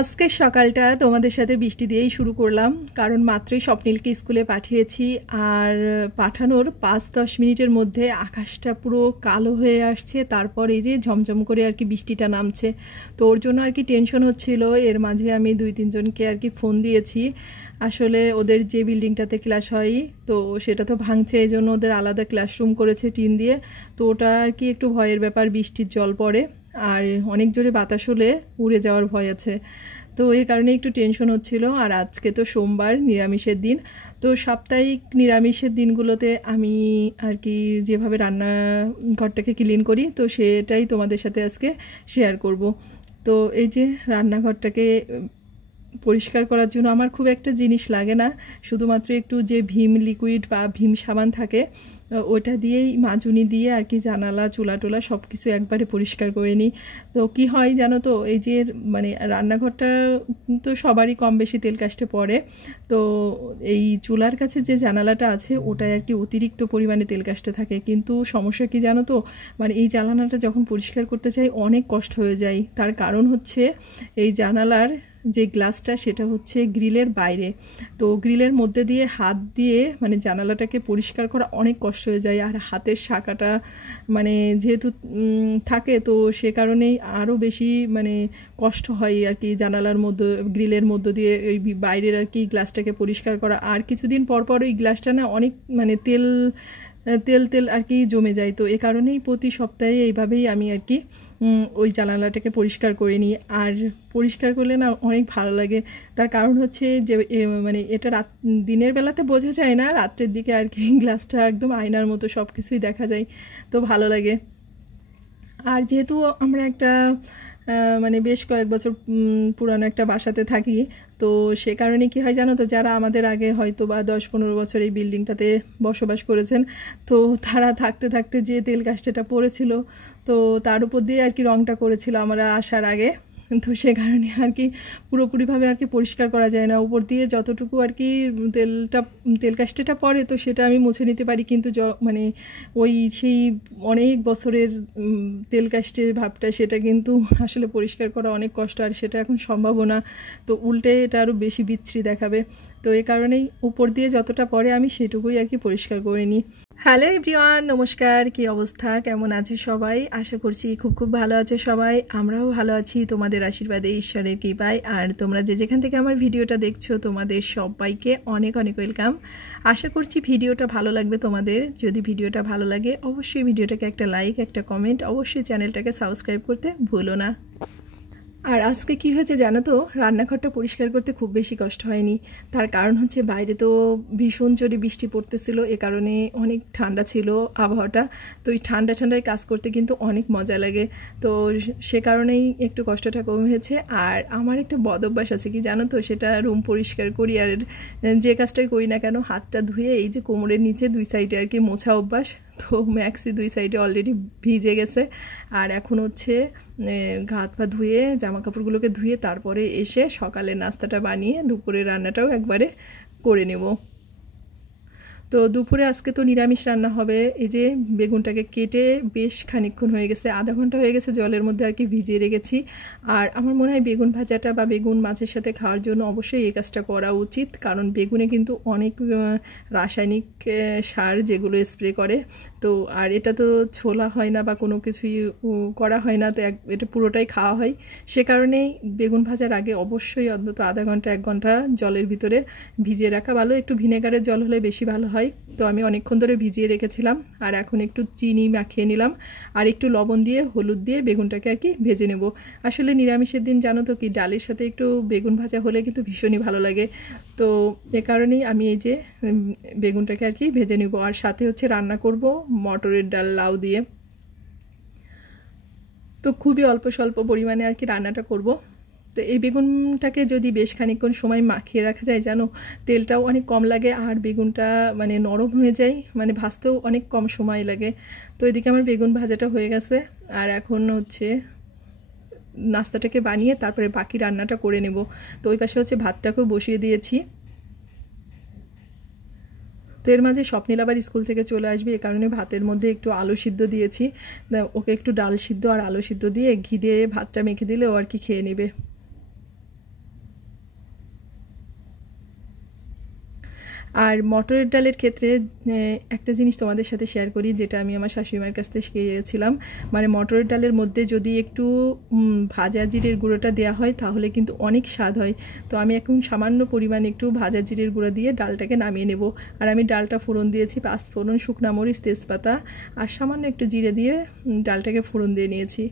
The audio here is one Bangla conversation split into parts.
আজকের সকালটা তোমাদের সাথে বৃষ্টি দিয়েই শুরু করলাম, কারণ মাত্রই স্বপ্নীলকে স্কুলে পাঠিয়েছি আর পাঠানোর পাঁচ দশ মিনিটের মধ্যে আকাশটা পুরো কালো হয়ে আসছে, তারপর এই যে ঝমঝম করে আর কি বৃষ্টিটা নামছে। তো ওর জন্য আর কি টেনশন হচ্ছিল, এর মাঝে আমি দুই তিনজনকে আর কি ফোন দিয়েছি। আসলে ওদের যে বিল্ডিংটাতে ক্লাস হয়, তো সেটা তো ভাঙছে, এই জন্য ওদের আলাদা ক্লাসরুম করেছে টিন দিয়ে। তো ওটা আর কি একটু ভয়ের ব্যাপার, বৃষ্টির জল পড়ে। আর অনেক জোরে বাতাস হলে উড়ে যাওয়ার ভয় আছে। তো এই কারণে একটু টেনশন হচ্ছিল। আর আজকে তো সোমবার, নিরামিষের দিন। তো সাপ্তাহিক নিরামিষের দিনগুলোতে আমি আর কি যেভাবে রান্না ঘরটাকে ক্লিন করি, তো সেটাই তোমাদের সাথে আজকে শেয়ার করব। তো এই যে রান্নাঘরটাকে পরিষ্কার করার জন্য আমার খুব একটা জিনিস লাগে না। শুধুমাত্র একটু যে ভীম লিকুইড বা ভীম সাবান থাকে ওটা দিয়েই মাজুনি দিয়ে আর কি জানালা চুলা টোলা সব কিছু একবারে পরিষ্কার করে নিই। তো কি হয় জানো তো, এই যে মানে রান্নাঘরটা তো সবারই কম বেশি তেল কাস্টে পড়ে। তো এই চুলার কাছে যে জানালাটা আছে ওটাই আর কি অতিরিক্ত পরিমাণে তেল কাস্টে থাকে। কিন্তু সমস্যা কি জানো তো মানে এই জানালাটা যখন পরিষ্কার করতে চাই, অনেক কষ্ট হয়ে যায়। তার কারণ হচ্ছে এই জানালার যে গ্লাসটা সেটা হচ্ছে গ্রিলের বাইরে। তো গ্রিলের মধ্যে দিয়ে হাত দিয়ে মানে জানালাটাকে পরিষ্কার করা অনেক কষ্ট হয়ে যায়। আর হাতের শাখাটা মানে যেহেতু থাকে, তো সে কারণেই আরও বেশি মানে কষ্ট হয় আর কি জানালার মধ্যে, গ্রিলের মধ্য দিয়ে ওই বাইরের আর কি গ্লাসটাকে পরিষ্কার করা। আর কিছুদিন পর পর ওই গ্লাসটা না অনেক মানে তেল তেল তেল আর কি জমে যায়। তো এ কারণেই প্রতি সপ্তাহে এইভাবেই আমি আর কি ওই জানালাটাকে পরিষ্কার করে নিই। আর পরিষ্কার করলে না অনেক ভালো লাগে। তার কারণ হচ্ছে যে মানে এটা রাত, দিনের বেলাতে বোঝা যায় না। রাত্রের দিকে আর কি গ্লাসটা একদম আয়নার মতো সব কিছুই দেখা যায়। তো ভালো লাগে। আর যেহেতু আমরা একটা মানে বেশ কয়েক বছর পুরানো একটা বাসাতে থাকি, তো সে কারণে কি হয় জানো তো, যারা আমাদের আগে হয়তো বা দশ পনেরো বছর এই বিল্ডিংটাতে বসবাস করেছেন, তো তারা থাকতে থাকতে যে তেল গাছটা পড়েছিল, তো তার উপর দিয়ে আর কি রংটা করেছিল আমরা আসার আগে। তো সে কারণে আর কি পুরোপুরিভাবে আর কি পরিষ্কার করা যায় না। উপর দিয়ে যতটুকু আর কি তেলটা, তেল কাস্টেটা পড়ে তো সেটা আমি মুছে নিতে পারি। কিন্তু মানে ওই সেই অনেক বছরের তেল কাস্টে ভাবটা সেটা কিন্তু আসলে পরিষ্কার করা অনেক কষ্ট। আর সেটা এখন সম্ভাবনা তো উল্টে এটা আরও বেশি বিচ্ছিরি দেখাবে। তো এই কারণেই উপর দিয়ে যতটা পরে আমি সেটুকুই আর কি পরিষ্কার করে নিই। হ্যালো এভরিওয়ান নমস্কার, কি অবস্থা? কেমন আছে সবাই? আশা করছি খুব খুব ভালো আছে সবাই। আমরাও ভালো আছি, তোমাদের আশীর্বাদে, ঈশ্বরের কৃপায়। আর তোমরা যে যেখান থেকে আমার ভিডিওটা দেখছ, তোমাদের সবাইকে অনেক অনেক ওয়েলকাম আশা করছি ভিডিওটা ভালো লাগবে তোমাদের। যদি ভিডিওটা ভালো লাগে, অবশ্যই ভিডিওটাকে একটা লাইক একটা কমেন্ট অবশ্যই চ্যানেলটাকে সাবস্ক্রাইব করতে ভুলো না। আর আজকে কি হয়েছে জানো তো? রান্নাঘরটা পরিষ্কার করতে খুব বেশি কষ্ট হয়নি। তার কারণ হচ্ছে বাইরে তো ভীষণ জোরে বৃষ্টি পড়তেছিল, এ কারণে অনেক ঠান্ডা ছিল আবহাওয়াটা। তো এই ঠান্ডা ঠান্ডায় কাজ করতে কিন্তু অনেক মজা লাগে। তো সে কারণেই একটু কষ্টটা কম হয়েছে। আর আমার একটা বদ অভ্যাস আছে কি জানো তো? সেটা রুম পরিষ্কার করি আর যে কাজটাই করি না কেন, হাতটা ধুয়ে এই যে কোমরের নিচে দুই সাইডে আর কি মোছা অভ্যাস তো ম্যাক্সি দুই সাইডে অলরেডি ভিজে গেছে। আর এখন হচ্ছে ঘাত পা ধুয়ে জামা কাপড়গুলোকে ধুয়ে তারপরে এসে সকালে নাস্তাটা বানিয়ে দুপুরে রান্নাটাও একবারে করে নেব। তো দুপুরে আজকে তো নিরামিষ রান্না হবে। এই যে বেগুনটাকে কেটে বেশ খানিক্ষণ হয়ে গেছে, আধা ঘণ্টা হয়ে গেছে জলের মধ্যে আর কি ভিজিয়ে রেখেছি। আর আমার মনে হয় বেগুন ভাজাটা বা বেগুন মাছের সাথে খাওয়ার জন্য অবশ্যই এই কাজটা করা উচিত, কারণ বেগুনে কিন্তু অনেক রাসায়নিক সার যেগুলো স্প্রে করে। তো আর এটা তো ছোলা হয় না বা কোনো কিছুই করা হয় না, তো এক, এটা পুরোটাই খাওয়া হয়। সে কারণেই বেগুন ভাজার আগে অবশ্যই অন্তত আধা ঘণ্টা, এক ঘণ্টা জলের ভিতরে ভিজিয়ে রাখা ভালো। একটু ভিনেগারের জল হলে বেশি ভালো হয় তো আমি অনেকক্ষণ ধরে ভিজিয়ে রেখেছিলাম আর এখন একটু চিনি মাখিয়ে নিলাম আর একটু লবণ দিয়ে, হলুদ দিয়ে বেগুনটাকে আর কি ভেজে নেব। আসলে নিরামিষের দিন জানো তো কি, ডালের সাথে একটু বেগুন ভাজা হলে কিন্তু ভীষণই ভালো লাগে। তো এ কারণেই আমি এই যে বেগুনটাকে আর কি ভেজে নেব আর সাথে হচ্ছে রান্না করব মটরের ডাল লাউ দিয়ে। তো খুবই অল্প স্বল্প পরিমাণে আর কি রান্নাটা করব। তো এই বেগুনটাকে যদি বেশ খানিকক্ষণ সময় মাখিয়ে রাখা যায় জানো তেলটাও অনেক কম লাগে আর বেগুনটা মানে নরম হয়ে যায় মানে ভাজতেও অনেক কম সময় লাগে। তো এদিকে আমার বেগুন ভাজাটা হয়ে গেছে আর এখন হচ্ছে নাস্তাটাকে বানিয়ে তারপরে বাকি রান্নাটা করে নেব। তো ওই পাশে হচ্ছে ভাতটাকেও বসিয়ে দিয়েছি। তো এর মাঝে স্বপ্নীল আবার স্কুল থেকে চলে আসবে, এ কারণে ভাতের মধ্যে একটু আলু সিদ্ধ দিয়েছি। ওকে একটু ডাল সিদ্ধ আর আলু সিদ্ধ দিয়ে ঘি দিয়ে ভাতটা মেখে দিলে ও আর কি খেয়ে নেবে। আর মটরের ডালের ক্ষেত্রে একটা জিনিস তোমাদের সাথে শেয়ার করি, যেটা আমি আমার শাশুড়িমার কাছ থেকে শিখেছিলাম। মানে মটরের ডালের মধ্যে যদি একটু ভাজা জিরের গুঁড়োটা দেওয়া হয়, তাহলে কিন্তু অনেক স্বাদ হয়। তো আমি এখন সামান্য পরিমাণে একটু ভাজা জিরের গুঁড়ো দিয়ে ডালটাকে নামিয়ে নেব। আর আমি ডালটা ফোড়ন দিয়েছি, পাঁচ ফোড়ন শুকনা মরিচ, তেজপাতা, আর সামান্য একটু জিরে দিয়ে ডালটাকে ফোড়ন দিয়ে নিয়েছি।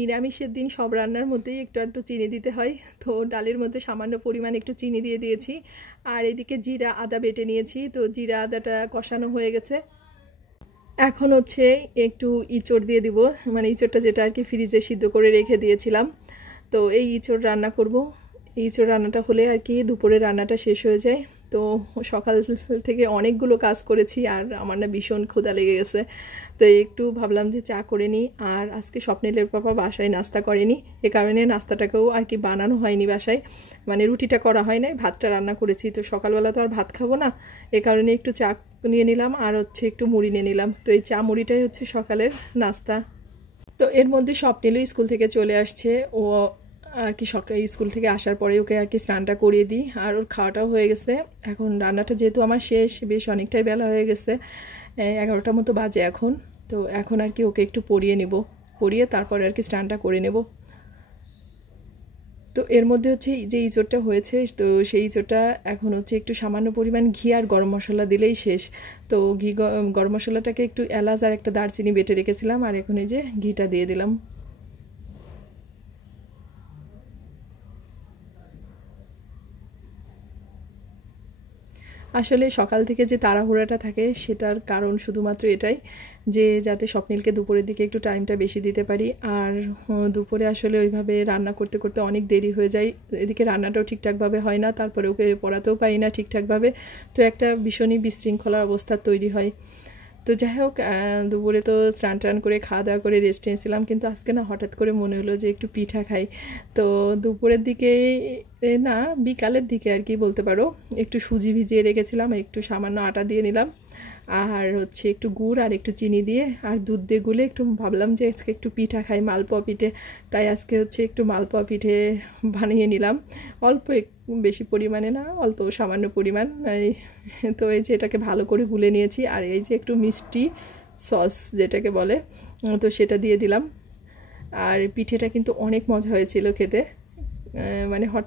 নিরামিষের দিন সব রান্নার মধ্যেই একটু একটু চিনি দিতে হয়। তো ডালের মধ্যে সামান্য পরিমাণ একটু চিনি দিয়ে দিয়েছি। আর এদিকে জিরা আদা বেটে নিয়েছি। তো জিরা আদাটা কষানো হয়ে গেছে। এখন হচ্ছে একটু ইঁচড় দিয়ে দিব। মানে ইঁচড়টা যেটা আর কি ফ্রিজে সিদ্ধ করে রেখে দিয়েছিলাম। তো এই ইঁচড় রান্না করব। ইঁচড় রান্নাটা হলে আর কি দুপুরে রান্নাটা শেষ হয়ে যায়। তো সকাল থেকে অনেকগুলো কাজ করেছি আর আমার না ভীষণ ক্ষুদা লেগে গেছে। তো একটু ভাবলাম যে চা করে নিই আর আজকে স্বপ্নেলের পাপা বাসায় নাস্তা করেনি। এ কারণে নাস্তাটাকেও আর কি বানানো হয়নি বাসায়। মানে রুটিটা করা হয় নাই, ভাতটা রান্না করেছি। তো সকালবেলা তো আর ভাত খাব না। এ কারণে একটু চা নিয়ে নিলাম আর হচ্ছে একটু মুড়ি নিয়ে নিলাম। তো এই চা মুড়িটাই হচ্ছে সকালের নাস্তা। তো এর মধ্যে স্বপ্নেলও স্কুল থেকে চলে আসছে। ও আর কি সকালে স্কুল থেকে আসার পরে ওকে আর কি স্নানটা করিয়ে দিই। আর ওর খাওয়াটাও হয়ে গেছে। এখন রান্নাটা যেহেতু আমার শেষ, বেশ অনেকটাই বেলা হয়ে গেছে। এগারোটার মতো বাজে এখন। তো এখন আর কি ওকে একটু পরিয়ে নেব। পরিয়ে তারপরে আর কি স্নানটা করে নেব। তো এর মধ্যে হচ্ছে যে ইঁচড়টা হয়েছে, তো সেই ইঁচড়টা এখন হচ্ছে একটু সামান্য পরিমাণ ঘি আর গরম মশলা দিলেই শেষ। তো ঘি গরম মশলাটাকে একটু এলাচ আর একটা দারচিনি বেটে রেখেছিলাম। আর এখন এই যে ঘিটা দিয়ে দিলাম। আসলে সকাল থেকে যে তাড়াহুড়াটা থাকে সেটার কারণ শুধুমাত্র এটাই যে যাতে স্বপ্নিলকে দুপুরের দিকে একটু টাইমটা বেশি দিতে পারি। আর দুপুরে আসলে ওইভাবে রান্না করতে করতে অনেক দেরি হয়ে যায়। এদিকে রান্নাটাও ঠিকঠাকভাবে হয় না, তারপরে ওকে পড়াতেও পারি না ঠিকঠাকভাবে। তো একটা ভীষণই বিশৃঙ্খলার অবস্থা তৈরি হয়। তো যাই হোক দুপুরে তো স্নান টান করে খাওয়া দাওয়া করে রেস্ট নিয়েছিলাম কিন্তু আজকে না হঠাৎ করে মনে হলো যে একটু পিঠা খাই। তো দুপুরের দিকে না, বিকালের দিকে আর কি বলতে পারো, একটু সুজি ভিজিয়ে রেখেছিলাম, একটু সামান্য আটা দিয়ে নিলাম। আর হচ্ছে একটু গুড় আর একটু চিনি দিয়ে আর দুধ দিয়ে গুলে একটু ভাবলাম যে আজকে একটু পিঠা খাই, মালপোয়া পিঠে। তাই আজকে হচ্ছে একটু মালপোয়া পিঠে বানিয়ে নিলাম। অল্প বেশি পরিমাণে না, অল্প সামান্য পরিমাণ। তো এই যে এটাকে ভালো করে গুলে নিয়েছি। আর এই যে একটু মিষ্টি সস যেটাকে বলে, তো সেটা দিয়ে দিলাম। আর পিঠেটা কিন্তু অনেক মজা হয়েছিল খেতে। মানে হট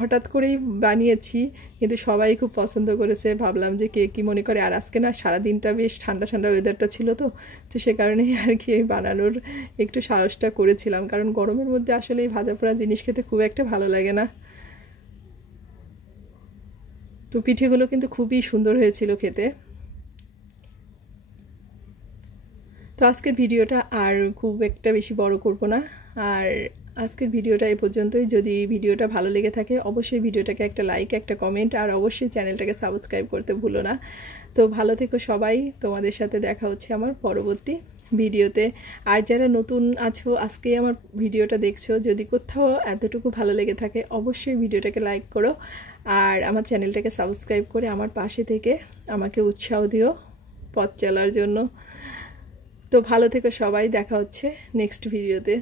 হঠাৎ করেই বানিয়েছি, কিন্তু সবাই খুব পছন্দ করেছে। ভাবলাম যে কে কী মনে করে, আর আজকে না সারাদিনটা বেশ ঠান্ডা ঠান্ডা ওয়েদারটা ছিল তো তো সে কারণেই আর কি বানানোর একটু সাহসটা করেছিলাম। কারণ গরমের মধ্যে আসলে এই ভাজা পোড়া জিনিস খেতে খুব একটা ভালো লাগে না। তো পিঠেগুলো কিন্তু খুবই সুন্দর হয়েছিল খেতে। তো আজকের ভিডিওটা আর খুব একটা বেশি বড় করব না। আর আজকের ভিডিওটা এই পর্যন্তই। যদি ভিডিওটা ভালো লেগে থাকে, অবশ্যই ভিডিওটাকে একটা লাইক, একটা কমেন্ট, আর অবশ্যই চ্যানেলটাকে সাবস্ক্রাইব করতে ভুলো না। তো ভালো থেকো সবাই। তোমাদের সাথে দেখা হচ্ছে আমার পরবর্তী ভিডিওতে। আর যারা নতুন আছো আজকে আমার ভিডিওটা দেখছ। যদি কোথাও এতটুকু ভালো লেগে থাকে, অবশ্যই ভিডিওটাকে লাইক করো। আর আমার চ্যানেলটাকে সাবস্ক্রাইব করে আমার পাশে থেকে আমাকে উৎসাহ দিও পথ চলার জন্য। তো ভালো থেকো সবাই। দেখা হচ্ছে নেক্সট ভিডিওতে।